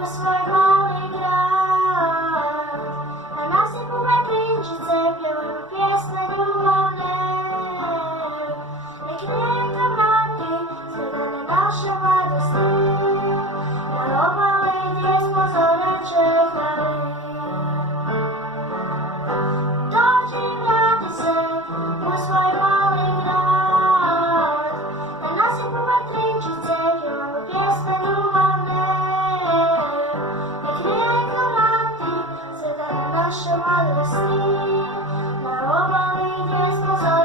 у свой малый град. На нас и поведричи цеплю, песня любовная. Не крика мати, свидане наша радости, народ малый здесь позорече хвали. Дочі врятися у свой малый град. На нас и поведричи цеплю, песня любовная. Не крика мати, свидане наша радости, народ малый здесь позорече